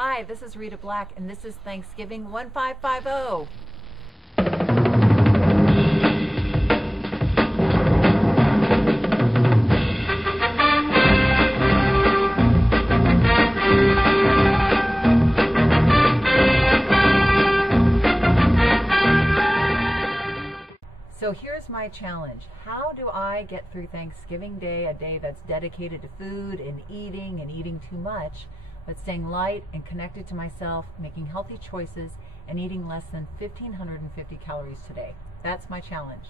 Hi, this is Rita Black, and this is Thanksgiving 1550. So here's my challenge. How do I get through Thanksgiving Day, a day that's dedicated to food and eating too much, but staying light and connected to myself, making healthy choices, and eating less than 1,550 calories today? That's my challenge.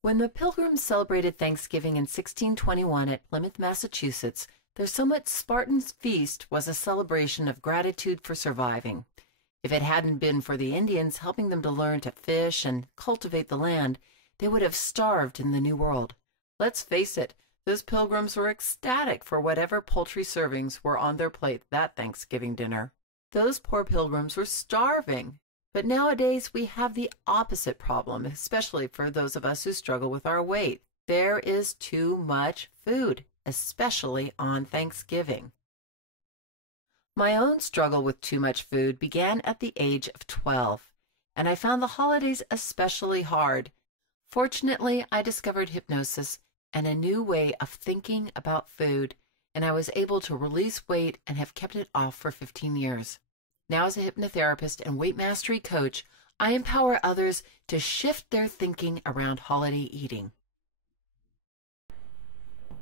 When the Pilgrims celebrated Thanksgiving in 1621 at Plymouth, Massachusetts, their somewhat Spartan feast was a celebration of gratitude for surviving. If it hadn't been for the Indians helping them to learn to fish and cultivate the land, they would have starved in the New World. Let's face it, those Pilgrims were ecstatic for whatever poultry servings were on their plate that Thanksgiving dinner. Those poor Pilgrims were starving. But nowadays we have the opposite problem, especially for those of us who struggle with our weight. There is too much food, especially on Thanksgiving. My own struggle with too much food began at the age of 12, and I found the holidays especially hard. Fortunately, I discovered hypnosis and a new way of thinking about food, and I was able to release weight and have kept it off for 15 years. Now, as a hypnotherapist and weight mastery coach, I empower others to shift their thinking around holiday eating.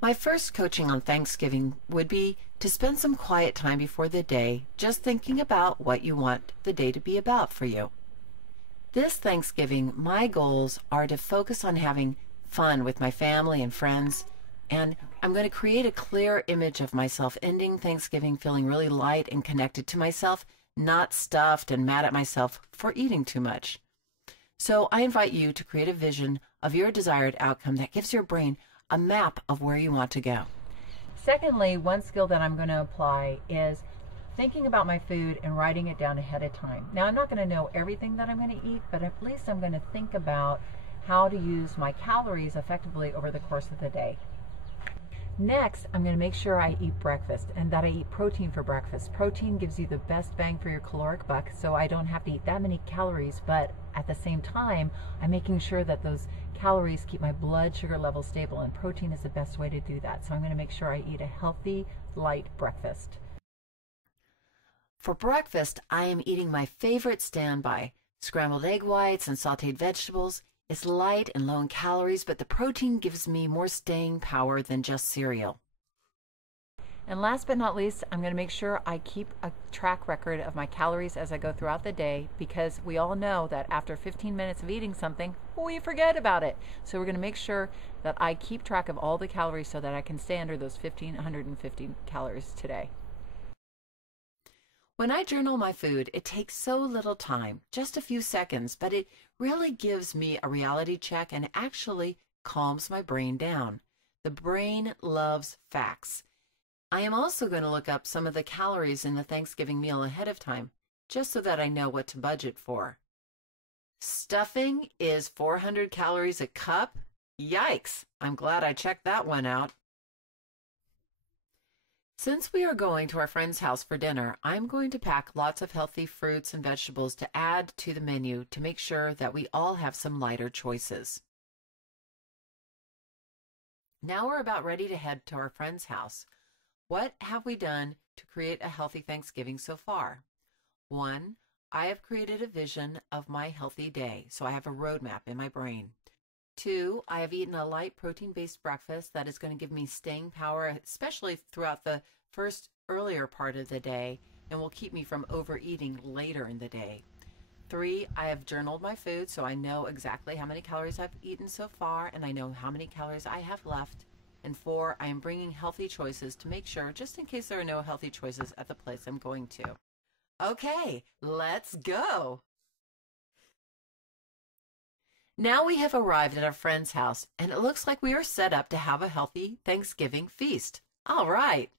My first coaching on Thanksgiving would be to spend some quiet time before the day just thinking about what you want the day to be about for you. This Thanksgiving, my goals are to focus on having fun with my family and friends, and I'm going to create a clear image of myself ending Thanksgiving feeling really light and connected to myself, not stuffed and mad at myself for eating too much. So I invite you to create a vision of your desired outcome that gives your brain a map of where you want to go. Secondly, one skill that I'm going to apply is thinking about my food and writing it down ahead of time. Now, I'm not going to know everything that I'm going to eat, but at least I'm going to think about how to use my calories effectively over the course of the day. Next, I'm going to make sure I eat breakfast and that I eat protein for breakfast. Protein gives you the best bang for your caloric buck, so I don't have to eat that many calories, but at the same time, I'm making sure that those calories keep my blood sugar level stable, and protein is the best way to do that. So I'm going to make sure I eat a healthy, light breakfast. For breakfast, I am eating my favorite standby, scrambled egg whites and sautéed vegetables. It's light and low in calories, but the protein gives me more staying power than just cereal. And last but not least, I'm going to make sure I keep a track record of my calories as I go throughout the day, because we all know that after 15 minutes of eating something, we forget about it. So we're going to make sure that I keep track of all the calories so that I can stay under those 1,550 calories today. When I journal my food, it takes so little time, just a few seconds, but it really gives me a reality check and actually calms my brain down. The brain loves facts. I am also going to look up some of the calories in the Thanksgiving meal ahead of time, just so that I know what to budget for. Stuffing is 400 calories a cup? Yikes! I'm glad I checked that one out. Since we are going to our friend's house for dinner, I'm going to pack lots of healthy fruits and vegetables to add to the menu to make sure that we all have some lighter choices. Now we're about ready to head to our friend's house. What have we done to create a healthy Thanksgiving so far? 1, I have created a vision of my healthy day, so I have a roadmap in my brain. 2, I have eaten a light protein-based breakfast that is going to give me staying power, especially throughout the earlier part of the day, and will keep me from overeating later in the day. 3, I have journaled my food, so I know exactly how many calories I've eaten so far, and I know how many calories I have left. And 4, I am bringing healthy choices to make sure, just in case there are no healthy choices at the place I'm going to. Okay, let's go! Now we have arrived at our friend's house, and it looks like we are set up to have a healthy Thanksgiving feast. All right.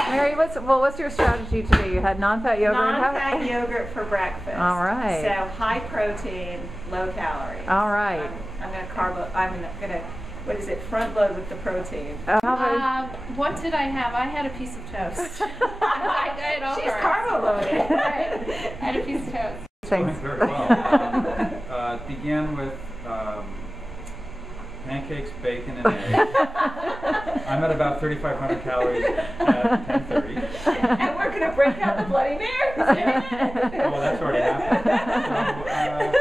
Mary, what's your strategy today? You had non-fat yogurt? Non-fat yogurt for breakfast. All right. So high protein, low calories. All right. I'm going to what is it, front load with the protein. What did I have? I had a piece of toast. I did all She's right. carbo loaded. Right. I had a piece of toast. Thanks. Very well. Began with pancakes, bacon, and eggs. I'm at about 3,500 calories at 10:30. And we're going to break out the Bloody Marys. Well, that's already happened.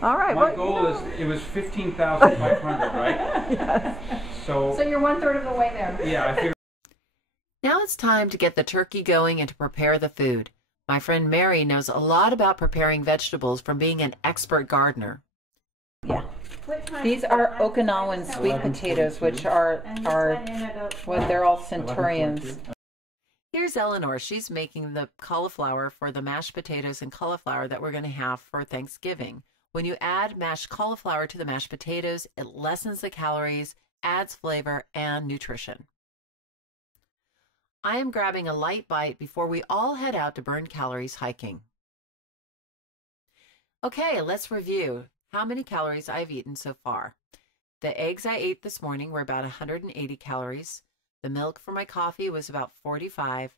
So, All right. my goal is, it was 15,500, right? Yes. So So you're 1/3 of the way there. yeah, I figured. Now it's time to get the turkey going and to prepare the food. My friend Mary knows a lot about preparing vegetables from being an expert gardener. Yeah. These are Okinawan sweet potatoes, which are what they're all centurions. Here's Eleanor. She's making the cauliflower for the mashed potatoes and cauliflower that we're going to have for Thanksgiving. When you add mashed cauliflower to the mashed potatoes, it lessens the calories, adds flavor and nutrition. I am grabbing a light bite before we all head out to burn calories hiking. Okay, let's review how many calories I've eaten so far. The eggs I ate this morning were about 180 calories. The milk for my coffee was about 45.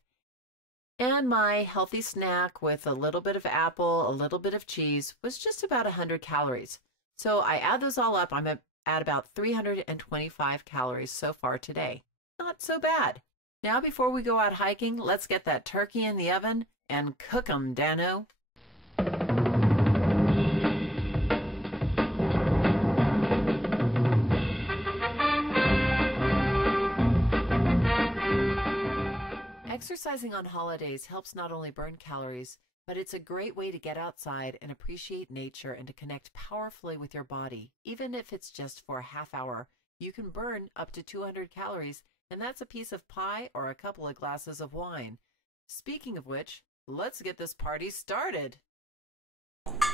And my healthy snack with a little bit of apple, a little bit of cheese was just about 100 calories. So I add those all up, I'm at about 325 calories so far today. Not so bad. Now before we go out hiking, let's get that turkey in the oven and cook 'em, Dano. Exercising on holidays helps not only burn calories, but it's a great way to get outside and appreciate nature and to connect powerfully with your body. Even if it's just for a half hour, you can burn up to 200 calories, and that's a piece of pie or a couple of glasses of wine. Speaking of which, let's get this party started.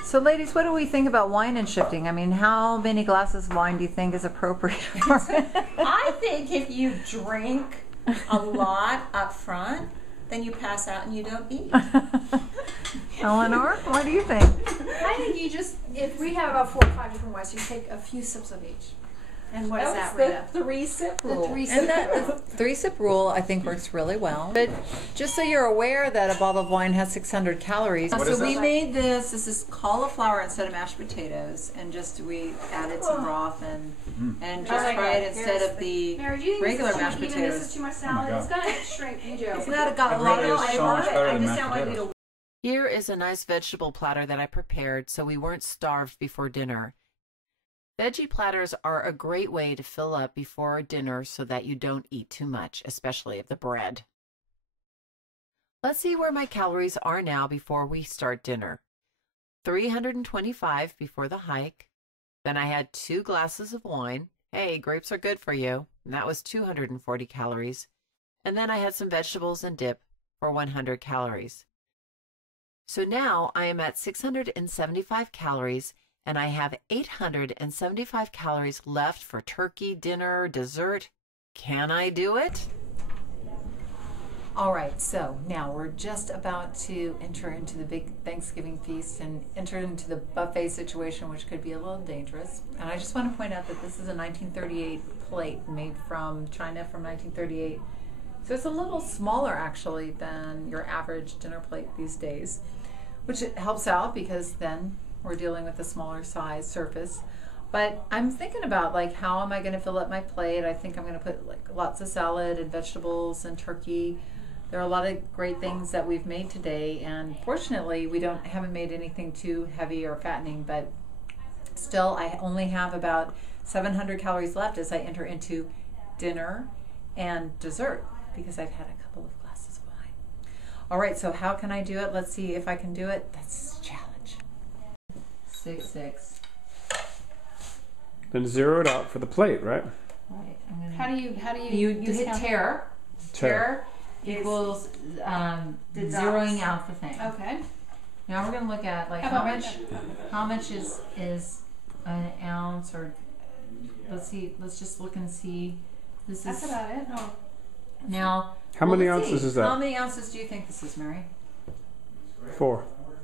So ladies, what do we think about wine and shifting? I mean, how many glasses of wine do you think is appropriate for it? I think if you drink a lot up front, then you pass out and you don't eat. Eleanor, what do you think? I think you just, if we have about 4 or 5 different wines, you take a few sips of each. And what is that, Rita? Rita? The 3-sip rule. The 3-sip And that 3-sip rule, I think, works really well. But just so you're aware that a bottle of wine has 600 calories. What So is we this? made this is cauliflower instead of mashed potatoes, and just we added some broth and just Alright, fried it instead here's of the Mary, do you think regular this is mashed too, even potatoes. this is too much salad? God. It's gonna shrink you, Joe. Isn't that got a That lot really of is so much better I than just mashed don't want you potatoes. to. Here is a nice vegetable platter that I prepared so we weren't starved before dinner. Veggie platters are a great way to fill up before dinner so that you don't eat too much, especially of the bread. Let's see where my calories are now before we start dinner. 325 before the hike. Then I had 2 glasses of wine. Hey, grapes are good for you. And that was 240 calories. And then I had some vegetables and dip for 100 calories. So now I am at 675 calories, and I have 875 calories left for turkey, dinner, dessert. Can I do it? All right, so now we're just about to enter into the big Thanksgiving feast and enter into the buffet situation, which could be a little dangerous. And I just want to point out that this is a 1938 plate made from China from 1938. So it's a little smaller actually than your average dinner plate these days, which helps out because then we're dealing with a smaller size surface. But I'm thinking about like, how am I going to fill up my plate? I think I'm going to put like lots of salad and vegetables and turkey. There are a lot of great things that we've made today, and fortunately we haven't made anything too heavy or fattening, but still I only have about 700 calories left as I enter into dinner and dessert because I've had a couple of glasses of wine. All right, so how can I do it? Let's see if I can do it. That's a challenge. 6. Then zero it out for the plate, right? Right. I'm gonna How do you you hit discount it? tear. Tear equals zeroing out the thing. Okay. Now we're going to look at like how much is an ounce, or let's see, let's just look and see. This That's is about it. No. now. How many let's ounces see. is that? How many ounces do you think this is, Mary? 4,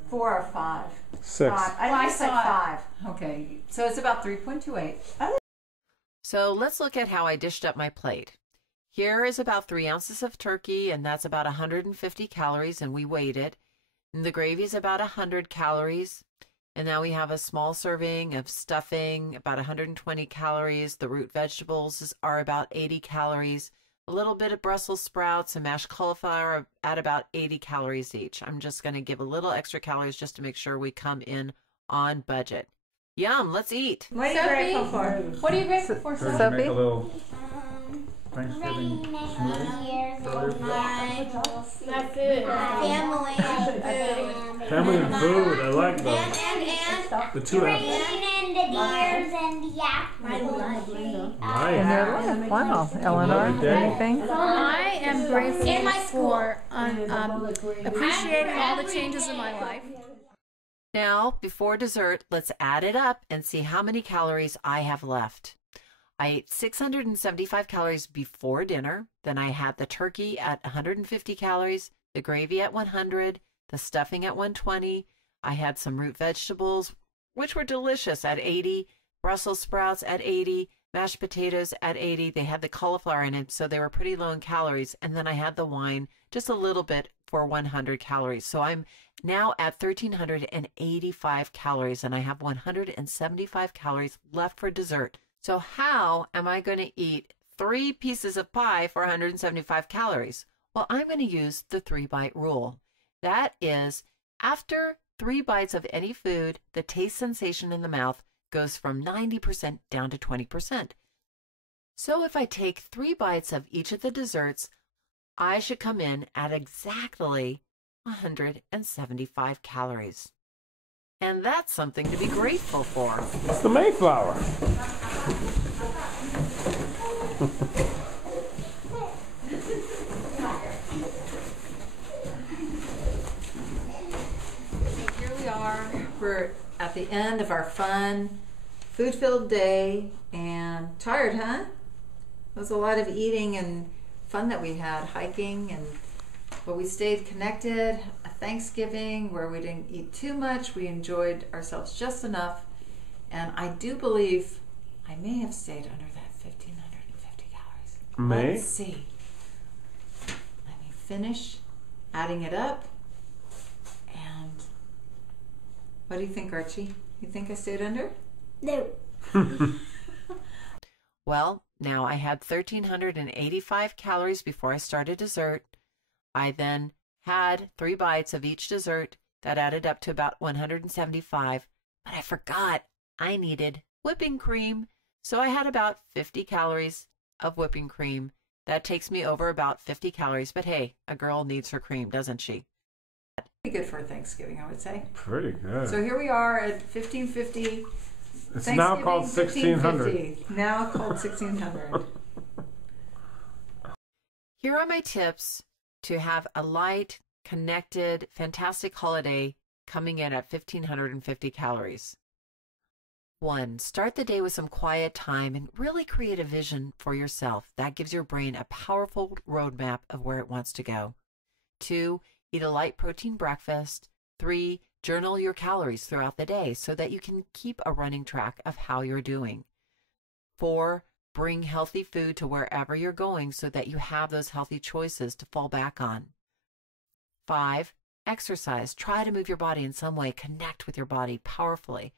4 or 5. 6. I think it's like 5. Okay, so it's about 3.28. So let's look at how I dished up my plate. Here is about 3 ounces of turkey, and that's about 150 calories, and we weighed it. And the gravy is about 100 calories. And now we have a small serving of stuffing, about 120 calories. The root vegetables are about 80 calories. A little bit of Brussels sprouts and mashed cauliflower at about 80 calories each. I'm just going to give a little extra calories just to make sure we come in on budget. Yum, let's eat. What are you grateful for? What are you grateful for, Did you Sophie? make a little Thanksgiving smoothie? That's good. Family and food. I like those. And The two apples. And the deers and the yak. Nice. Wow, Eleanor, Lovely day. anything? I am grateful In my school. for appreciating all the changes in my life. Now, before dessert, let's add it up and see how many calories I have left. I ate 675 calories before dinner. Then I had the turkey at 150 calories, the gravy at 100, the stuffing at 120. I had some root vegetables, which were delicious, at 80, Brussels sprouts at 80, mashed potatoes at 80. They had the cauliflower in it, so they were pretty low in calories. And then I had the wine, just a little bit, for 100 calories. So I'm now at 1,385 calories, and I have 175 calories left for dessert. So how am I going to eat 3 pieces of pie for 175 calories? Well, I'm going to use the 3-bite rule. That is, after 3 bites of any food, the taste sensation in the mouth goes from 90% down to 20%. So if I take 3 bites of each of the desserts, I should come in at exactly 175 calories. And that's something to be grateful for. It's the Mayflower. Here we are. We're at the end of our fun, food-filled day, and tired, huh? It was a lot of eating and fun that we had, hiking, but we stayed connected. A Thanksgiving where we didn't eat too much. We enjoyed ourselves just enough, and I do believe I may have stayed under that 1,550 calories. May? Let's see. Let me finish adding it up. And what do you think, Archie? You think I stayed under? No. Well, now I had 1,385 calories before I started dessert. I then had 3 bites of each dessert. That added up to about 175. But I forgot I needed whipping cream. So I had about 50 calories of whipping cream. That takes me over about 50 calories. But hey, a girl needs her cream, doesn't she? Pretty good for Thanksgiving, I would say. Pretty good. So here we are at 1550. It's now called 1600. 1550. Now called 1600. Here are my tips to have a light, connected, fantastic holiday coming in at 1,550 calories. 1, start the day with some quiet time and really create a vision for yourself. That gives your brain a powerful roadmap of where it wants to go. 2, eat a light protein breakfast. 3, journal your calories throughout the day so that you can keep a running track of how you're doing. 4, bring healthy food to wherever you're going so that you have those healthy choices to fall back on. 5, exercise. Try to move your body in some way. Connect with your body powerfully.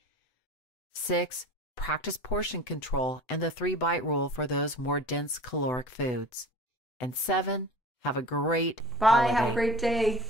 6, practice portion control and the 3-bite rule for those more dense caloric foods. And 7, have a great Bye. holiday. Have a great day.